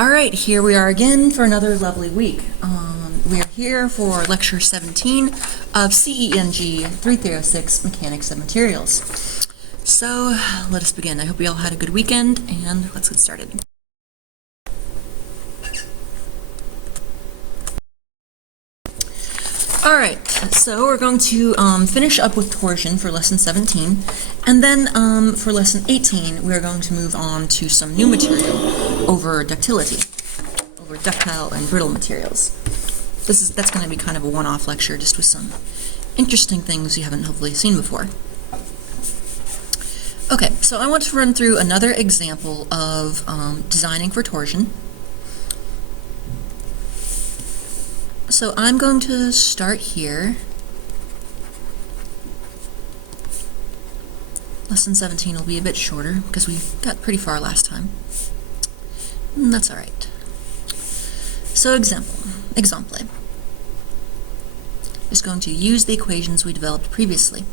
Alright, here we are again for another lovely week. We are here for lecture 17 of CENG 3306 Mechanics of Materials. So, let us begin. I hope you all had a good weekend, and let's get started. Alright, so we're going to finish up with torsion for lesson 17, and then for lesson 18 we're going to move on to some new material over ductility, over ductile and brittle materials. That's going to be kind of a one-off lecture, just with some interesting things you haven't hopefully seen before. Okay, so I want to run through another example of designing for torsion. So I'm going to start here. Lesson 17 will be a bit shorter because we got pretty far last time. And that's alright. So example. Is going to use the equations we developed previously.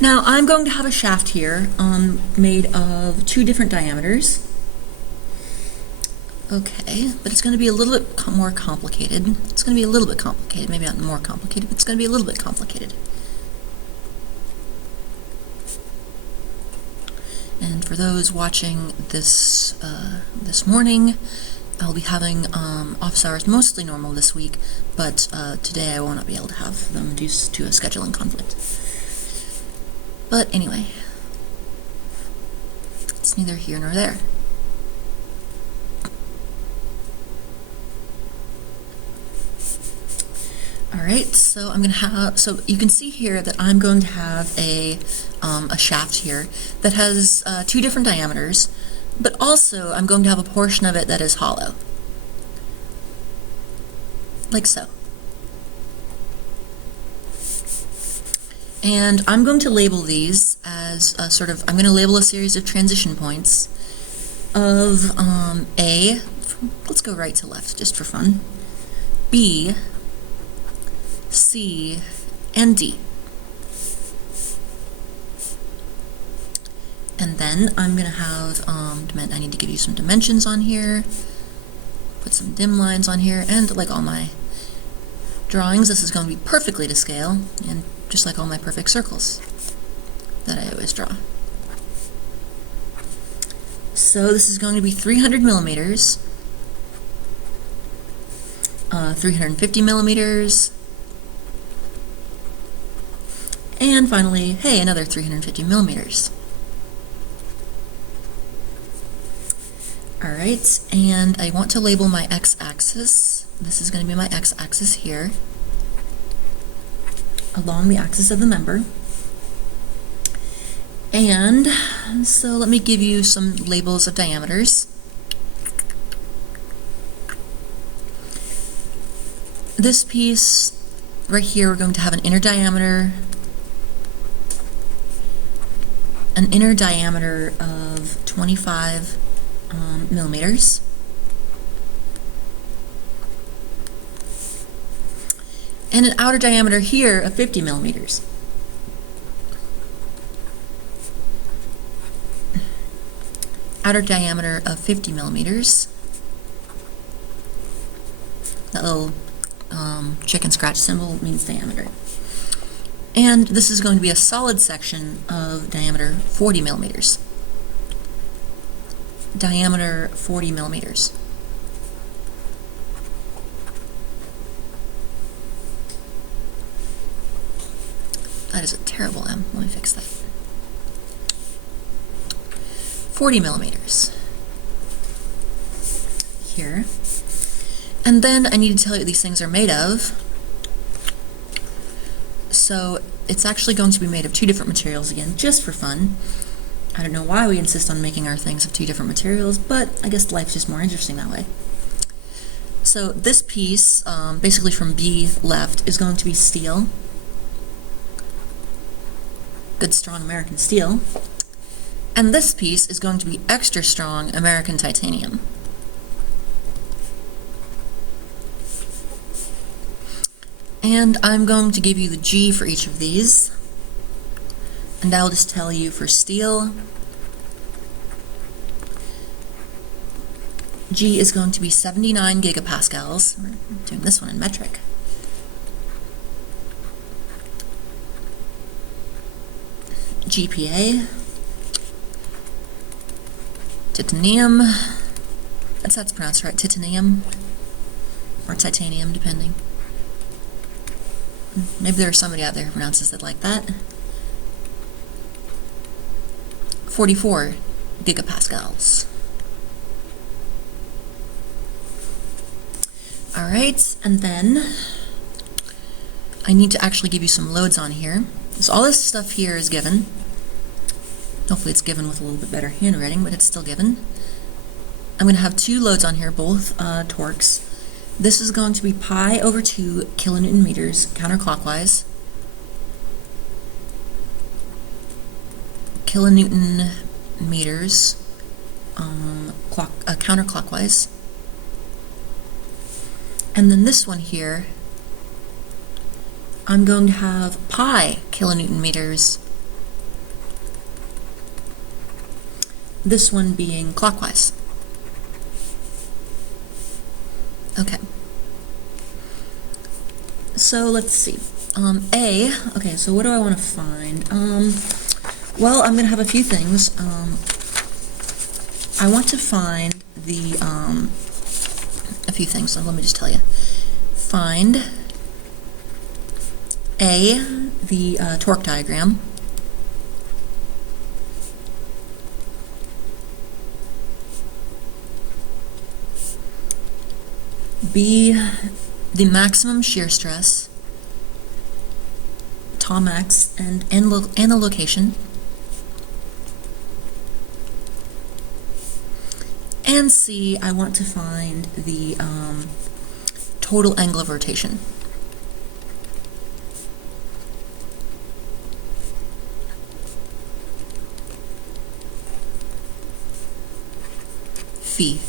Now I'm going to have a shaft here made of two different diameters. Okay, but it's going to be a little bit more complicated. It's going to be a little bit complicated, maybe not more complicated, but it's going to be a little bit complicated. And for those watching this this morning, I'll be having office hours mostly normal this week, but today I will not be able to have them due to a scheduling conflict. But anyway, it's neither here nor there. Alright, so I'm going to have, so you can see here that I'm going to have a shaft here that has two different diameters, but also I'm going to have a portion of it that is hollow. Like so. And I'm going to label these as I'm going to label a series of transition points of A, let's go right to left just for fun, B, C, and D. And then I'm going to have, I need to give you some dimensions on here, put some dim lines on here, and like all my drawings, this is going to be perfectly to scale, and just like all my perfect circles that I always draw. So this is going to be 300 millimeters, 350 millimeters, and finally, hey, another 350 millimeters. Alright, and I want to label my x-axis. This is going to be my x-axis here, along the axis of the member. And so let me give you some labels of diameters. This piece right here, we're going to have an inner diameter of 25 millimeters. And an outer diameter here of 50 millimeters. Outer diameter of 50 millimeters. That little chicken scratch symbol means diameter. And this is going to be a solid section of diameter 40 millimeters. Diameter 40 millimeters. That is a terrible M. Let me fix that. 40 millimeters. Here. And then I need to tell you what these things are made of. So it's actually going to be made of two different materials again, just for fun. I don't know why we insist on making our things of two different materials, but I guess life's just more interesting that way. So this piece, basically from B left, is going to be steel. Good strong American steel. And this piece is going to be extra strong American titanium. And I'm going to give you the G for each of these. And I'll just tell you for steel, G is going to be 79 gigapascals. We're doing this one in metric. GPa, titanium, that's pronounced right, titanium, or titanium, depending. Maybe there's somebody out there who pronounces it like that. 44 gigapascals. All right, and then I need to actually give you some loads on here. So all this stuff here is given. Hopefully it's given with a little bit better handwriting, but it's still given. I'm going to have two loads on here, both torques. This is going to be pi over 2 kilonewton meters counterclockwise. Kilonewton meters counterclockwise. And then this one here, I'm going to have pi kilonewton meters. This one being clockwise. Okay. So let's see. Okay, so what do I want to find? Well, I'm going to have a few things. I want to find the, a few things, so let me just tell you. Find A, the torque diagram. B, the maximum shear stress, tau max, and the location. And C, I want to find the total angle of rotation. Phi.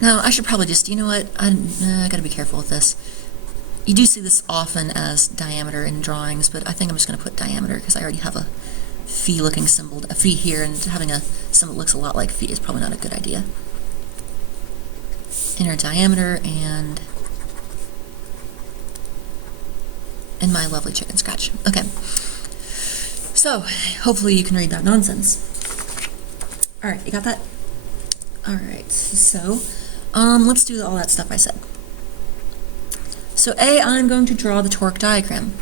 Now, I should probably just, you know what, I gotta be careful with this. You do see this often as diameter in drawings, but I think I'm just gonna put diameter because I already have a phi looking symbol, a phi here, and having a symbol that looks a lot like phi is probably not a good idea. Inner diameter and my lovely chicken scratch. Okay. So, hopefully you can read that nonsense. All right, you got that? All right, so let's do all that stuff I said. So A, I'm going to draw the torque diagram.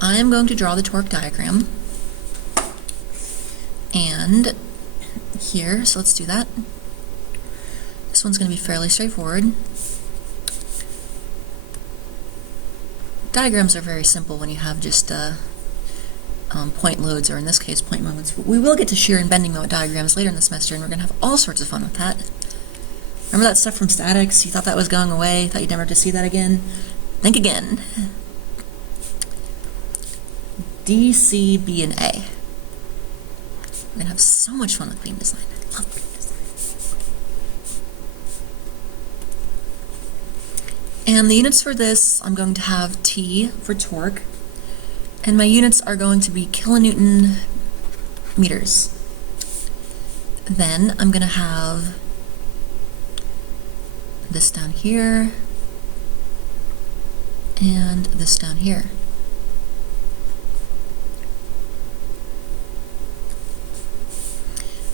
I am going to draw the torque diagram. And here, so let's do that. This one's going to be fairly straightforward. Diagrams are very simple when you have just point loads, or in this case, point moments. We will get to shear and bending moment diagrams later in the semester, and we're going to have all sorts of fun with that. Remember that stuff from statics? You thought that was going away? Thought you'd never have to see that again? Think again. D, C, B, and A. We're going to have so much fun with beam design. I love beam design. And the units for this, I'm going to have T for torque. And my units are going to be kilonewton meters. Then I'm going to have this down here and this down here.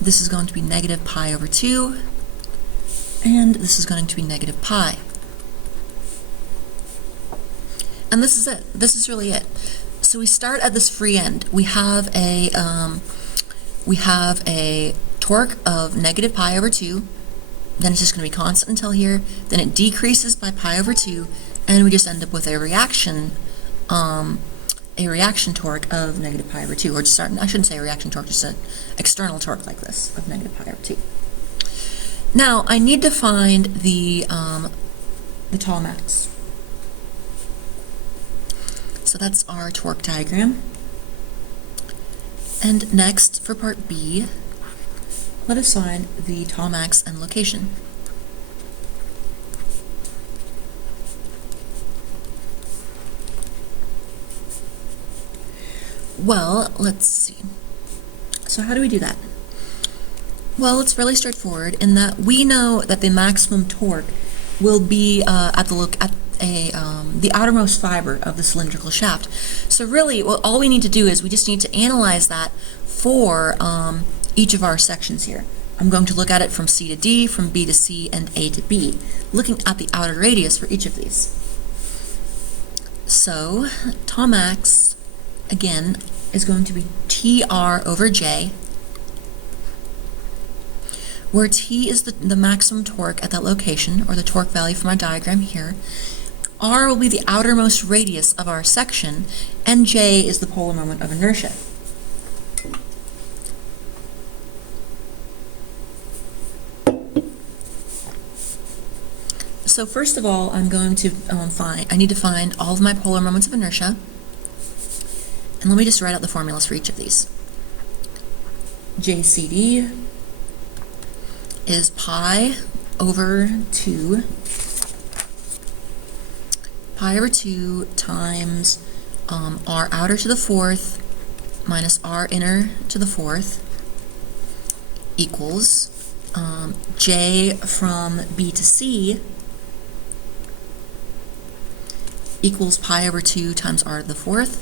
This is going to be negative pi over 2, and this is going to be negative pi. And this is it. This is really it. So we start at this free end. We have a torque of negative pi over 2. Then it's just going to be constant until here. Then it decreases by pi over 2, and we just end up with a reaction torque of negative pi over 2. Or just I shouldn't say a reaction torque, just an external torque like this of negative pi over 2. Now I need to find the tau max. So that's our torque diagram. And next, for part B, let us find the tau max and location. Well, let's see. So how do we do that? Well, it's fairly straightforward in that we know that the maximum torque will be at the outermost fiber of the cylindrical shaft. So really, all we need to do is we just need to analyze that for each of our sections here. I'm going to look at it from C to D, from B to C, and A to B, looking at the outer radius for each of these. So, Tmax, again, is going to be TR over J, where T is the maximum torque at that location, or the torque value for my diagram here. R will be the outermost radius of our section, and J is the polar moment of inertia. So first of all, I'm going to I need to find all of my polar moments of inertia. And let me just write out the formulas for each of these. JCD is pi over 2 times r outer to the fourth minus r inner to the fourth equals J from B to C equals pi over 2 times r to the fourth,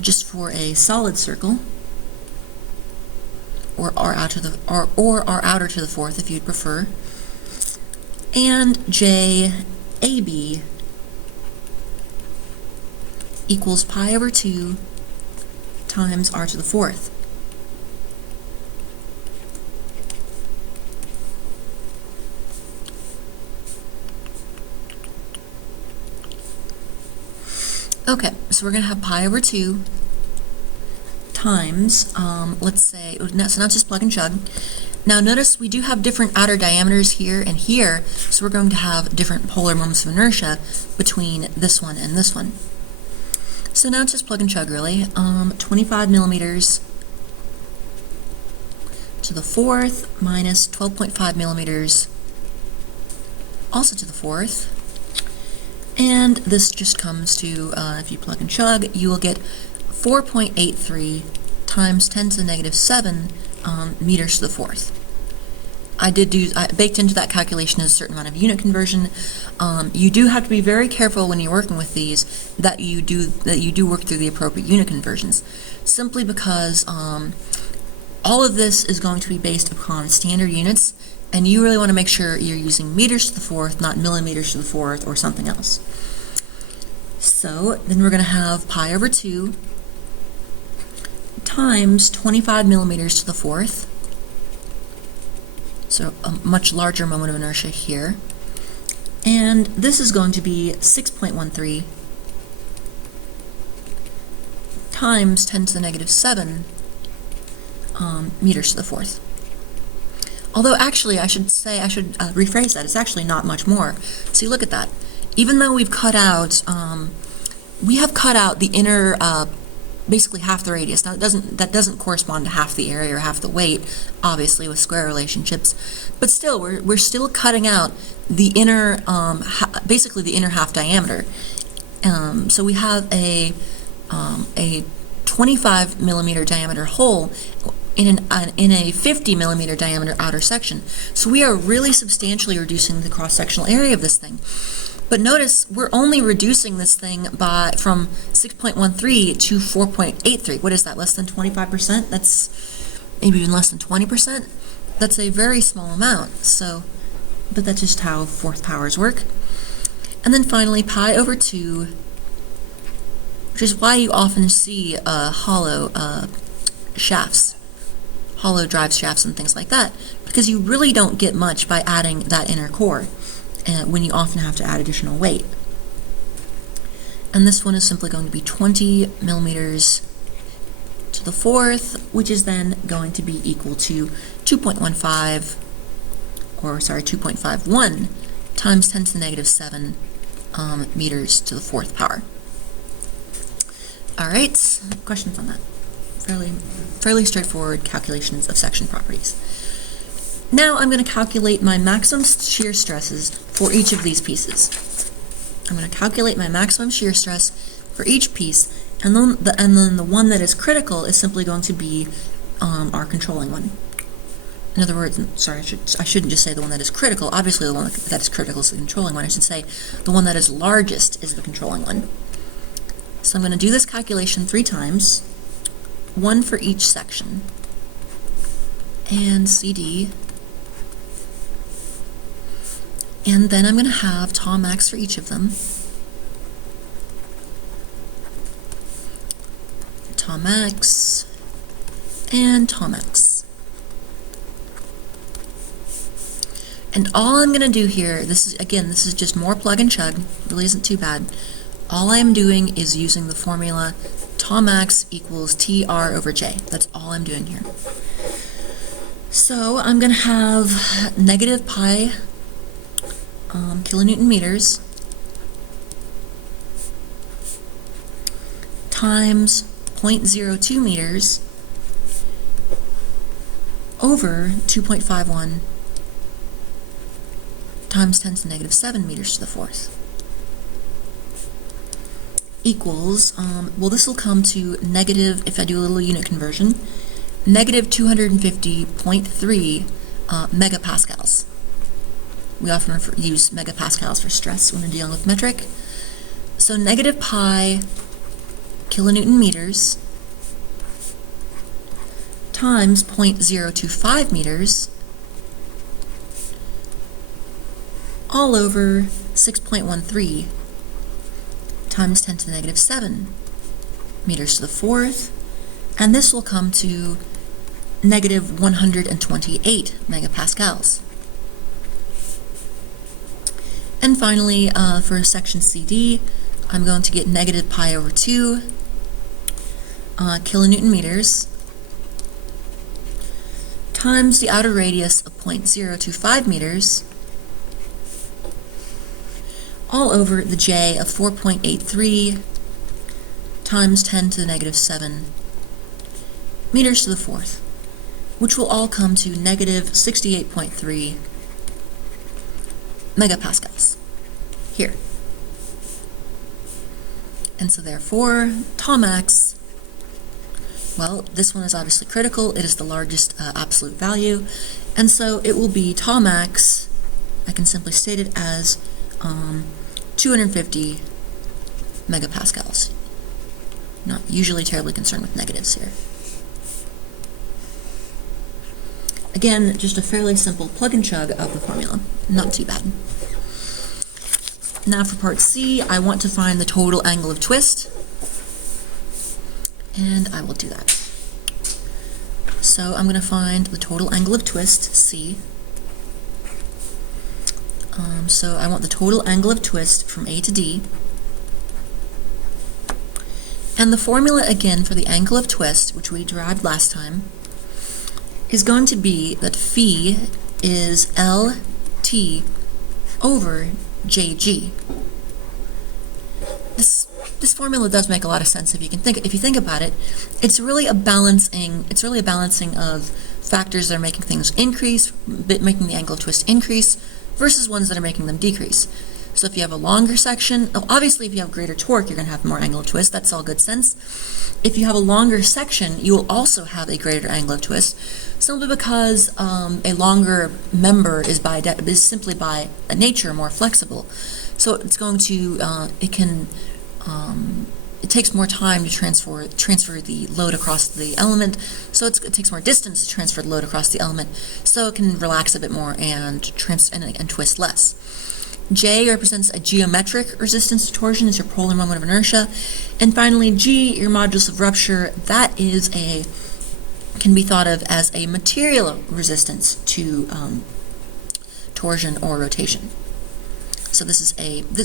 just for a solid circle, or r outer to the fourth if you'd prefer, and JAB equals pi over 2 times r to the fourth. Okay, so we're going to have pi over 2 times, let's say, so now it's just plug and chug. Now notice we do have different outer diameters here and here, so we're going to have different polar moments of inertia between this one and this one. So now it's just plug and chug, really. 25 millimeters to the fourth minus 12.5 millimeters also to the fourth. And this just comes to, if you plug and chug, you will get 4.83 times 10 to the negative 7 meters to the fourth. I baked into that calculation a certain amount of unit conversion. You do have to be very careful when you're working with these that you do work through the appropriate unit conversions, simply because all of this is going to be based upon standard units, and you really want to make sure you're using meters to the fourth, not millimeters to the fourth, or something else. So then we're going to have pi over 2 times 25 millimeters to the fourth, so a much larger moment of inertia here, and this is going to be 6.13 times 10 to the negative 7 meters to the fourth. Although actually, I should rephrase that. It's actually not much more. See, look at that. Even though we've cut out, we have cut out the inner, basically half the radius. Now, that doesn't correspond to half the area or half the weight, obviously, with square relationships. But still, we're still cutting out the inner, basically the inner half diameter. So we have a 25 millimeter diameter hole in a 50 millimeter diameter outer section. So we are really substantially reducing the cross-sectional area of this thing. But notice we're only reducing this thing from 6.13 to 4.83. What is that, less than 25%? That's maybe even less than 20%. That's a very small amount. So, but that's just how fourth powers work. And then finally, pi over 2, which is why you often see hollow shafts, hollow drive shafts and things like that, because you really don't get much by adding that inner core when you often have to add additional weight. And this one is simply going to be 20 millimeters to the fourth, which is then going to be equal to 2.51 times 10 to the negative 7 meters to the fourth power. All right, questions on that? Fairly straightforward calculations of section properties. Now I'm going to calculate my maximum shear stresses for each of these pieces. I'm going to calculate my maximum shear stress for each piece, and then the one that is critical is simply going to be our controlling one. In other words, sorry, I shouldn't just say the one that is critical. Obviously, the one that is critical is the controlling one. I should say the one that is largest is the controlling one. So I'm going to do this calculation 3 times, one for each section. And CD. And then I'm going to have tau max for each of them. Tau max and tau max. And all I'm going to do here, this is just more plug and chug, really isn't too bad. All I'm doing is using the formula tau max equals TR over J. That's all I'm doing here. So I'm going to have negative pi kilonewton meters times 0.02 meters over 2.51 times 10 to the negative 7 meters to the fourth equals, well, this will come to negative, if I do a little unit conversion, negative 250.3 megapascals. We often use megapascals for stress when we're dealing with metric. So negative pi kilonewton meters times 0.025 meters all over 6.13 times 10 to the negative 7 meters to the fourth, and this will come to negative 128 megapascals. And finally, for section CD, I'm going to get negative pi over 2 kilonewton meters times the outer radius of 0.025 meters all over the J of 4.83 times 10 to the negative 7 meters to the fourth, which will all come to negative 68.3 megapascals here. And so therefore, tau max, well, this one is obviously critical. It is the largest absolute value. And so it will be tau max, I can simply state it as 250 megapascals. Not usually terribly concerned with negatives here. Again, just a fairly simple plug and chug of the formula. Not too bad. Now for part C, I want to find the total angle of twist, and I will do that. So I'm going to find the total angle of twist, C. So I want the total angle of twist from A to D. And the formula again for the angle of twist, which we derived last time, is going to be that phi is LT over JG. This formula does make a lot of sense if you think about it. It's really a balancing of factors that are making things increase, making the angle of twist increase, versus ones that are making them decrease. So if you have a longer section, obviously if you have greater torque, you're going to have more angle of twist. That's all good sense. If you have a longer section, you will also have a greater angle of twist, simply because a longer member is simply by nature more flexible. So it's going to, it takes more time to transfer the load across the element, so it takes more distance to transfer the load across the element, so it can relax a bit more and twist less. J represents a geometric resistance to torsion, is your polar moment of inertia. And finally, G, your modulus of rupture, that can be thought of as a material resistance to torsion or rotation. So this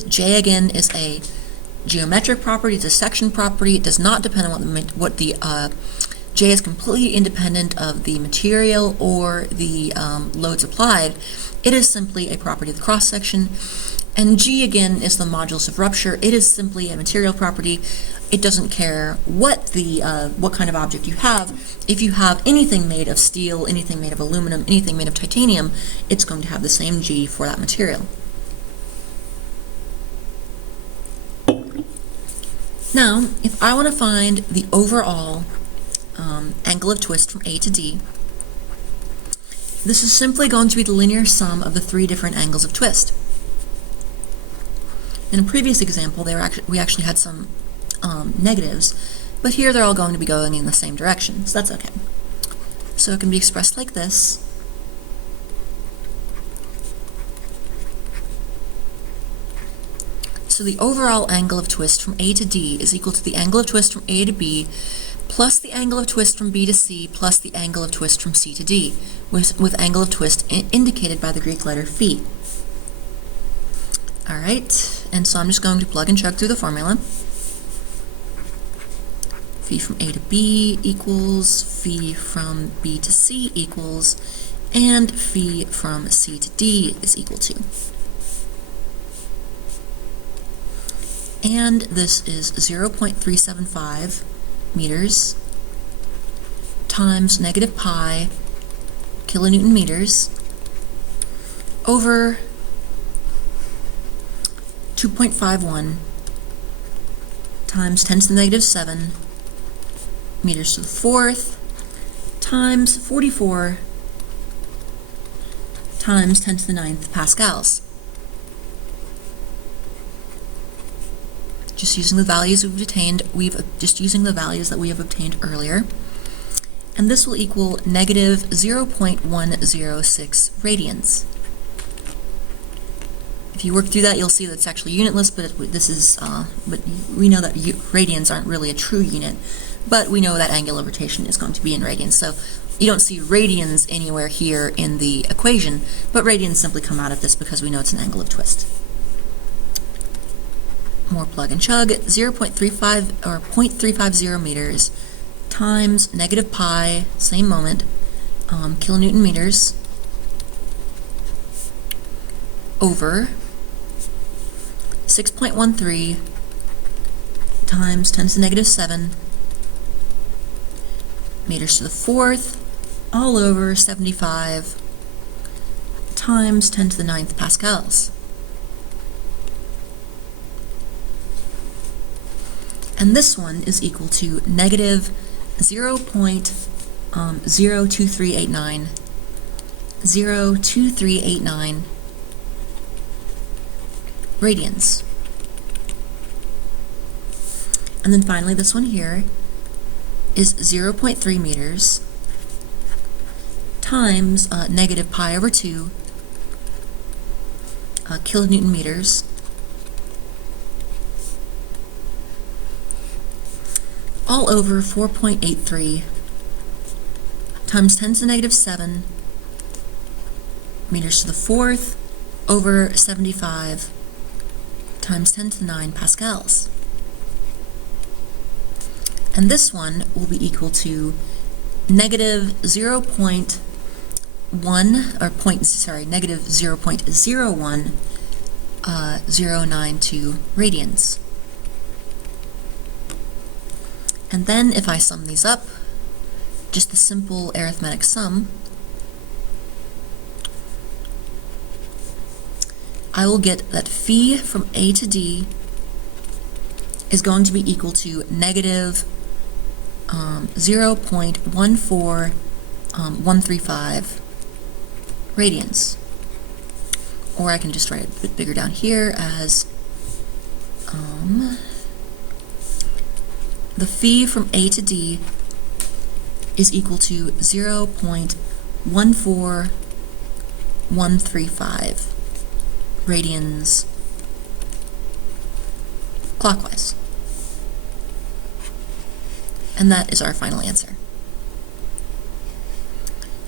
J again is a geometric property, it's a section property. It does not depend on what the J is completely independent of the material or the loads applied. It is simply a property of the cross-section. And G, again, is the modulus of rupture. It is simply a material property. It doesn't care what kind of object you have. If you have anything made of steel, anything made of aluminum, anything made of titanium, it's going to have the same G for that material. Now, if I want to find the overall angle of twist from A to D. This is simply going to be the linear sum of the three different angles of twist. In a previous example, we actually had some negatives, but here they're all going to be going in the same direction, so that's okay. So it can be expressed like this. So the overall angle of twist from A to D is equal to the angle of twist from A to B plus the angle of twist from B to C plus the angle of twist from C to D, with angle of twist indicated by the Greek letter phi. Alright, and so I'm just going to plug and chug through the formula. Phi from A to B equals, phi from B to C equals, and phi from C to D is equal to. And this is 0.375 meters times negative pi kilonewton meters over 2.51 times 10 to the negative 7 meters to the fourth times 44 times 10 to the 9th pascals. Just using the values that we have obtained earlier. And this will equal negative 0.106 radians. If you work through that, you'll see that it's actually unitless, but but we know that radians aren't really a true unit, but we know that angular rotation is going to be in radians. So you don't see radians anywhere here in the equation, but radians simply come out of this because we know it's an angle of twist. More plug and chug, 0.35 or 0.350 meters times negative pi, same moment, kilonewton meters over 6.13 times 10 to the negative 7 meters to the fourth, all over 75 times 10 to the 9th pascals. And this one is equal to negative 0.02389 radians. And then finally this one here is 0.3 meters times negative pi over 2 kilonewton meters all over 4.83 times 10 to the negative 7 meters to the fourth over 75 times 10 to the 9 pascals. And this one will be equal to negative 0.1 or negative 0.01092 radians. And then if I sum these up, just the simple arithmetic sum, I will get that phi from A to D is going to be equal to negative 0.14135 radians. Or I can just write it a bit bigger down here as the phi from A to D is equal to 0.14135 radians clockwise. And that is our final answer.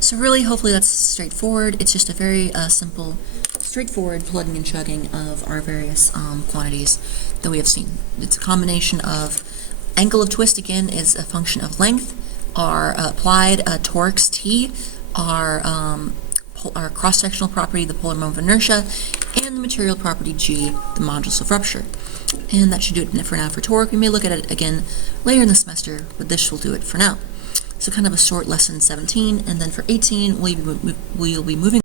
So really, hopefully that's straightforward. It's just a very simple, straightforward plugging and chugging of our various quantities that we have seen. It's a combination of angle of twist, again, is a function of length. Our applied torques T are our cross-sectional property, the polar moment of inertia, and the material property G, the modulus of rupture. And that should do it for now for torque. We may look at it again later in the semester, but this will do it for now. So kind of a short lesson 17, and then for 18, we'll be moving